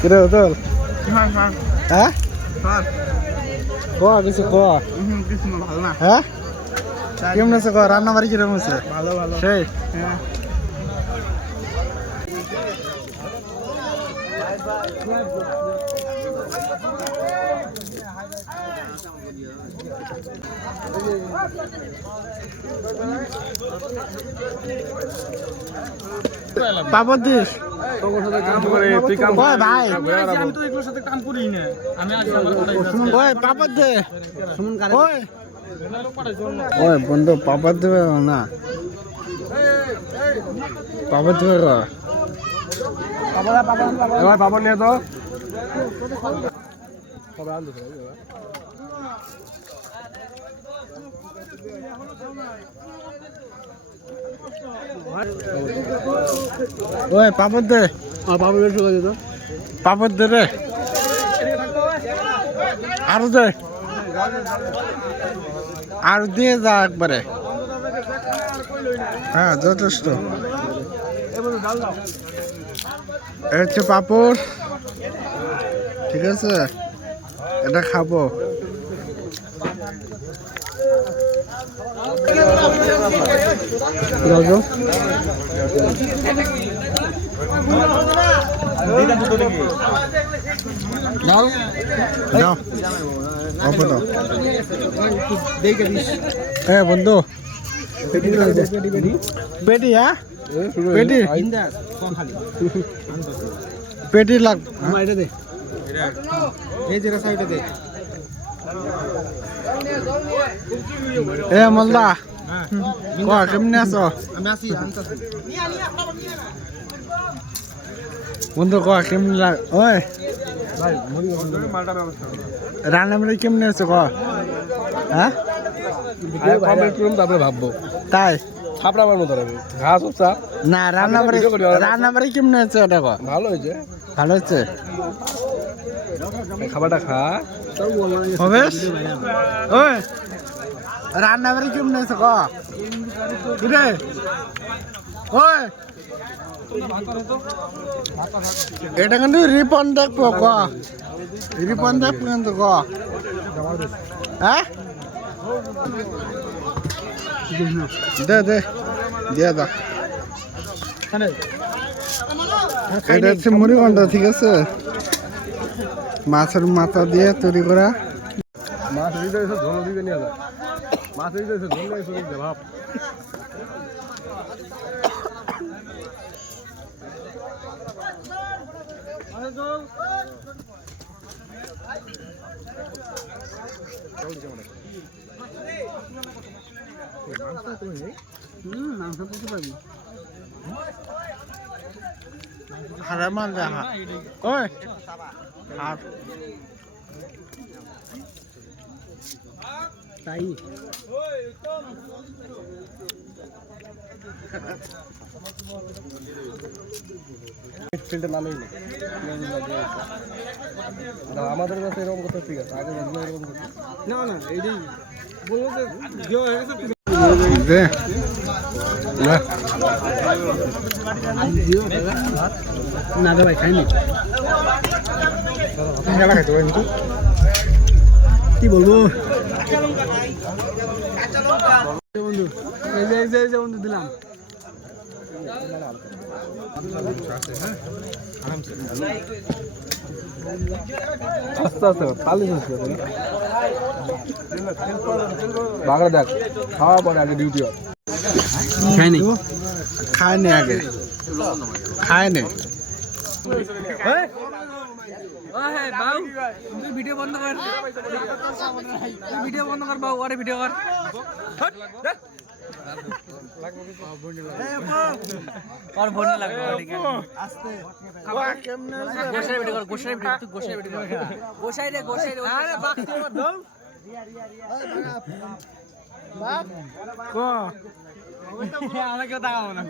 কিরে তোর হ্যাঁ হ্যাঁ হ্যাঁ হ্যাঁ ক কিছু ক কিছু ভালো না হ্যাঁ কেমন আছে ক রান্না বাড়ি কিরকম আছে ভালো ভালো সেই হ্যাঁ পাপড় দিস ওই ভাই আমি তো এগুলোর সাথে কাম করি না আমি আজ ওই পাপড় দে ওই ওই বন্ধু পাপড় দেবে না পাপড় দেবে ক এবার পাপড় নিয়ে তো ওই পাপড় দে পাপড় বের করে দিত পাপড় দে রে আরো দে আর দিয়ে যা একবারে হ্যাঁ যথেষ্ট এটা হচ্ছে পাপড় ঠিক আছে এটা খাবো দাও অল্প দাও হ্যাঁ বন্ধু পেটি হ্যাঁ পেটি পেটি লাগ এটা দে এই যেটা সাইডে দে এ মলদা ক কেমনে আছো আমি আসি আনতাছি বন্ধু ক কেমনে লাগ ওই ভাই মালটা ব্যবস্থা রান্না বাড়ি কেমনে আছো ক হ্যাঁ কমপ্লিট করুন তারপরে ভাববো তাই ছাপড়াবার মতো হবে ঘাস উপসা না রান্না বাড়ি কেমনে আছে এটা ক ভালো হয়েছে ভালো হচ্ছে খাবারটা খা হবে ওই রান্না বাড়ি কেমনে আছে ক রে ওই এটা কিন্তু রিপন দেখবো ক রিপন দেখবো কিন্তু ক হ্যাঁ দে দে দিয়ে দাও এটা হচ্ছে মুড়িঘণ্টা ঠিক আছে মাছের মাথা দিয়ে তৈরি করা মাছ দিতে এসে ঝোল দিতে নিয়ে যায় মাছ দিতে এসে ঝোল নিয়ে এসে ভাব হারামান দেখা ওই হাত তাই ফিল্ডের নামেই নেই আমাদের কাছে এরকম কথা ঠিক আছে আগে এরকম না না এইটাই বলবো যে হয়ে গেছে দে না রে ভাই খাইনি কি বলবো বন্ধু এই যে বন্ধু দিলাম আস্তে আস্তে পালিশ আসছে বাংলা দেখ খাওয়া পরে আগে ডিউটি হয় খাইনি খায়নি আগে খায়নি ভিডিও বন্ধ কর ভিডিও বন্ধ কর বাবু আরে ভিডিও কর और बोलने लग गया ठीक है आस्ते কেমনে गोशाई वीडियो कर गोशाई वीडियो तू गोशाई वीडियो कर गोशाई रे अरे बाकी मत दो ক আমাকে দাও না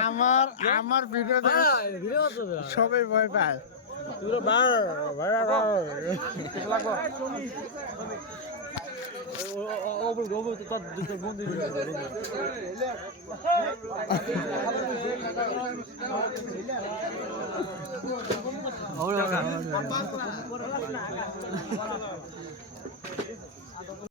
আমার আমার ভিডিও সবাই ভয় পায় পুরো বার লাগো ও তো দুটো বন্ধু হবে